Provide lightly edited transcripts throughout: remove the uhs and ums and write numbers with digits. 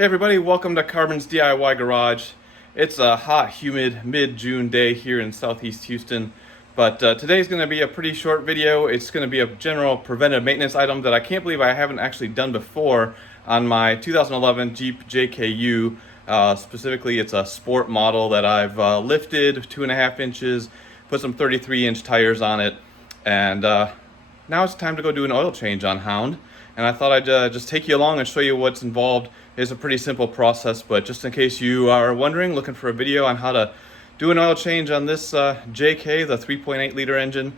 Hey everybody, welcome to Carbon's DIY Garage. It's a hot, humid, mid-June day here in Southeast Houston, but today's going to be a pretty short video. It's going to be a general preventive maintenance item that I can't believe I haven't actually done before on my 2011 Jeep JKU. Specifically, it's a sport model that I've lifted 2.5 inches, put some 33-inch tires on it, and now it's time to go do an oil change on Hound. And I thought I'd just take you along and show you what's involved. It's a pretty simple process, but just in case you are wondering, looking for a video on how to do an oil change on this JK, the 3.8 liter engine,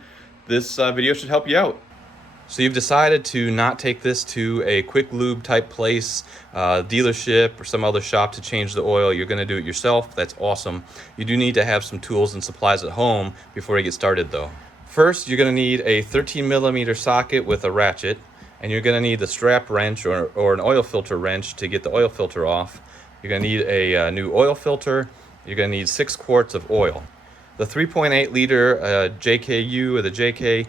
this video should help you out. So you've decided to not take this to a quick lube type place, dealership or some other shop to change the oil. You're going to do it yourself. That's awesome. You do need to have some tools and supplies at home before you get started though. First, you're going to need a 13mm socket with a ratchet. And you're going to need the strap wrench or an oil filter wrench to get the oil filter off. You're going to need a new oil filter. You're going to need 6 quarts of oil. The 3.8 liter JKU or the JK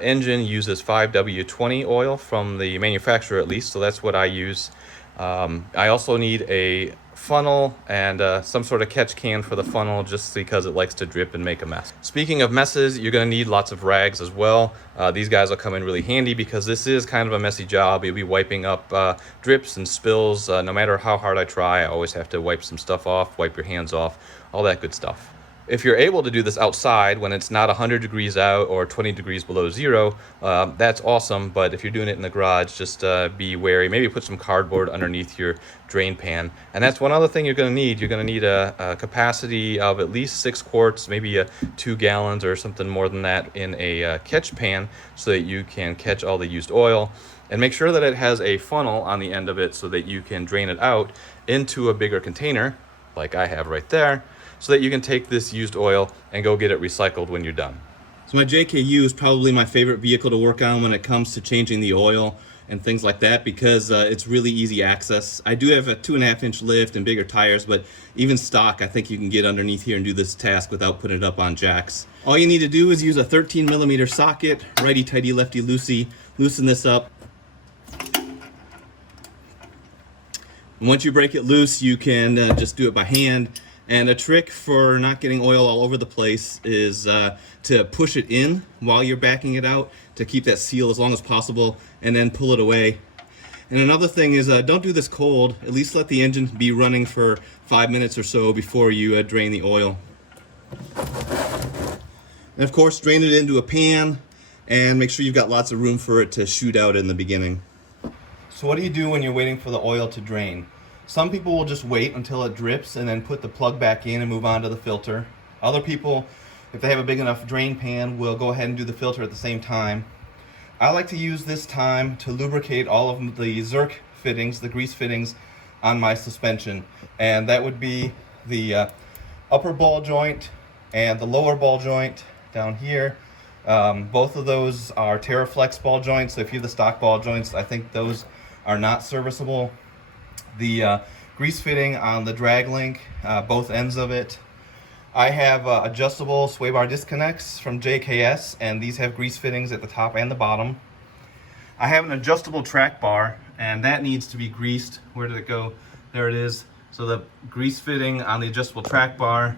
engine uses 5W20 oil from the manufacturer at least, so that's what I use. I also need a funnel and some sort of catch can for the funnel just because it likes to drip and make a mess. Speaking of messes, you're going to need lots of rags as well. These guys will come in really handy because this is kind of a messy job. You'll be wiping up drips and spills. No matter how hard I try, I always have to wipe some stuff off, wipe your hands off, all that good stuff. If you're able to do this outside when it's not 100 degrees out or 20 degrees below zero, that's awesome. But if you're doing it in the garage, just be wary. Maybe put some cardboard underneath your drain pan. And that's one other thing you're going to need. You're going to need a capacity of at least 6 quarts, maybe 2 gallons or something more than that in a catch pan so that you can catch all the used oil. And make sure that it has a funnel on the end of it so that you can drain it out into a bigger container, like I have right there, so that you can take this used oil and go get it recycled when you're done. So my JKU is probably my favorite vehicle to work on when it comes to changing the oil and things like that because it's really easy access. I do have a 2.5-inch lift and bigger tires, but even stock, I think you can get underneath here and do this task without putting it up on jacks. All you need to do is use a 13mm socket, righty-tighty, lefty-loosey, loosen this up. And once you break it loose, you can just do it by hand. And a trick for not getting oil all over the place is to push it in while you're backing it out to keep that seal as long as possible and then pull it away. And another thing is don't do this cold. At least let the engine be running for 5 minutes or so before you drain the oil. And of course, drain it into a pan and make sure you've got lots of room for it to shoot out in the beginning. So what do you do when you're waiting for the oil to drain? Some people will just wait until it drips and then put the plug back in and move on to the filter. Other people, if they have a big enough drain pan, will go ahead and do the filter at the same time. I like to use this time to lubricate all of the Zerk fittings, the grease fittings on my suspension. And that would be the upper ball joint and the lower ball joint down here. Both of those are Terraflex ball joints, so if you have the stock ball joints, I think those are not serviceable. The grease fitting on the drag link, both ends of it. I have adjustable sway bar disconnects from JKS, and these have grease fittings at the top and the bottom. I have an adjustable track bar, and that needs to be greased. Where did it go? There it is. So the grease fitting on the adjustable track bar,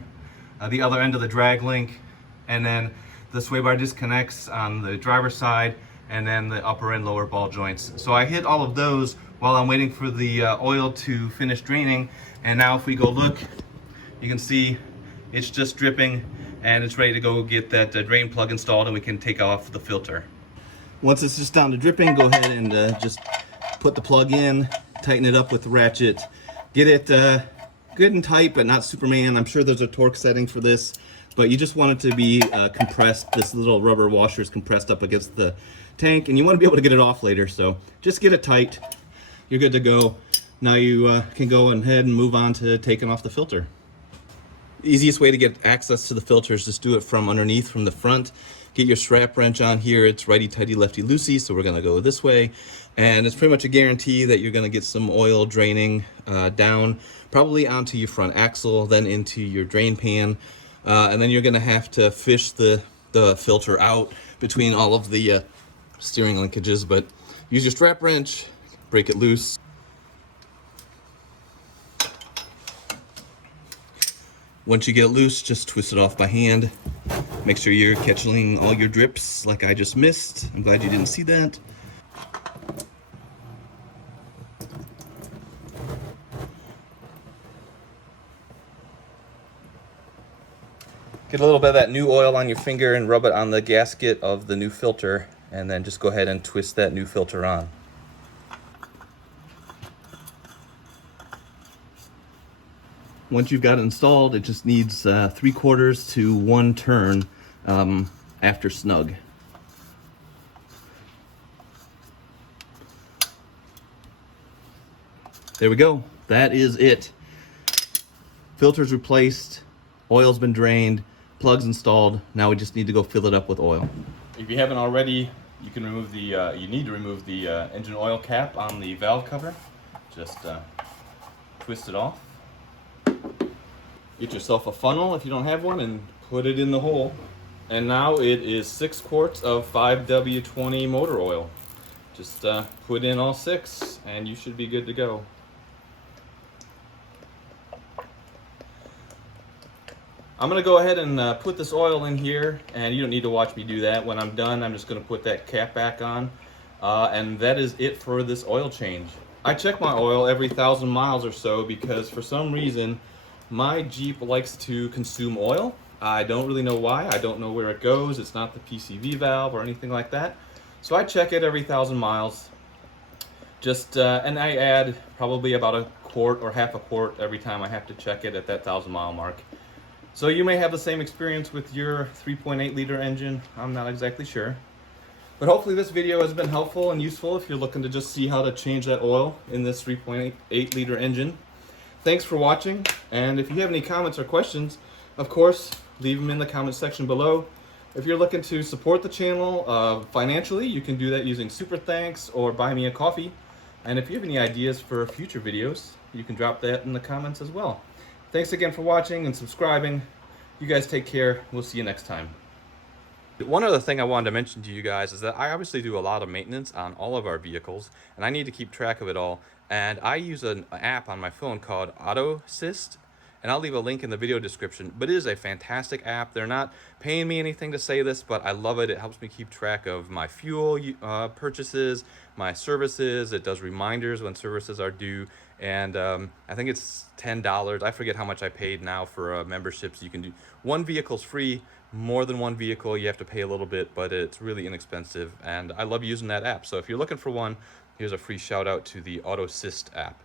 the other end of the drag link, and then the sway bar disconnects on the driver's side, and then the upper and lower ball joints. So I hit all of those while I'm waiting for the oil to finish draining. And now if we go look, you can see it's just dripping and it's ready to go get that drain plug installed and we can take off the filter. Once it's just down to dripping, go ahead and just put the plug in, tighten it up with the ratchet, get it good and tight but not Superman. I'm sure there's a torque setting for this, but you just want it to be compressed. This little rubber washer is compressed up against the tank and you want to be able to get it off later, so just get it tight. You're good to go. Now you can go ahead and move on to taking off the filter. The easiest way to get access to the filter is just do it from underneath, from the front. Get your strap wrench on here. It's righty-tighty, lefty-loosey, so we're going to go this way. And it's pretty much a guarantee that you're going to get some oil draining down, probably onto your front axle, then into your drain pan. And then you're going to have to fish the filter out between all of the steering linkages. But use your strap wrench, break it loose. Once you get it loose, just twist it off by hand. Make sure you're catching all your drips like I just missed. I'm glad you didn't see that. Get a little bit of that new oil on your finger and rub it on the gasket of the new filter, and then just go ahead and twist that new filter on. Once you've got it installed, it just needs 3/4 to 1 turn after snug. There we go. That is it. Filters replaced, oil's been drained, plugs installed. Now we just need to go fill it up with oil. If you haven't already, you can remove the you need to remove the engine oil cap on the valve cover. Just twist it off. Get yourself a funnel if you don't have one and put it in the hole. And now it is 6 quarts of 5W20 motor oil. Just put in all 6 and you should be good to go. I'm going to go ahead and put this oil in here, and you don't need to watch me do that. When I'm done, I'm just going to put that cap back on. And that is it for this oil change. I check my oil every 1,000 miles or so because for some reason my Jeep likes to consume oil. I don't really know why. I don't know where it goes. It's not the PCV valve or anything like that. So I check it every 1,000 miles. Just and I add probably about 1 quart or half a quart every time I have to check it at that 1,000-mile mark. So you may have the same experience with your 3.8 liter engine. I'm not exactly sure. But hopefully this video has been helpful and useful if you're looking to just see how to change that oil in this 3.8 liter engine. Thanks for watching, and if you have any comments or questions, of course, leave them in the comment section below. If you're looking to support the channel financially, you can do that using Super Thanks or Buy Me a Coffee. And if you have any ideas for future videos, you can drop that in the comments as well. Thanks again for watching and subscribing. You guys take care. We'll see you next time. One other thing I wanted to mention to you guys is that I obviously do a lot of maintenance on all of our vehicles, and I need to keep track of it all. And I use an app on my phone called Autosyst, and I'll leave a link in the video description. But it is a fantastic app. They're not paying me anything to say this, but I love it. It helps me keep track of my fuel purchases, my services. It does reminders when services are due. And I think it's $10. I forget how much I paid now for a membership. So you can do one vehicle's free. More than one vehicle, you have to pay a little bit, but it's really inexpensive. And I love using that app. So if you're looking for one, here's a free shout out to the Autosyst app.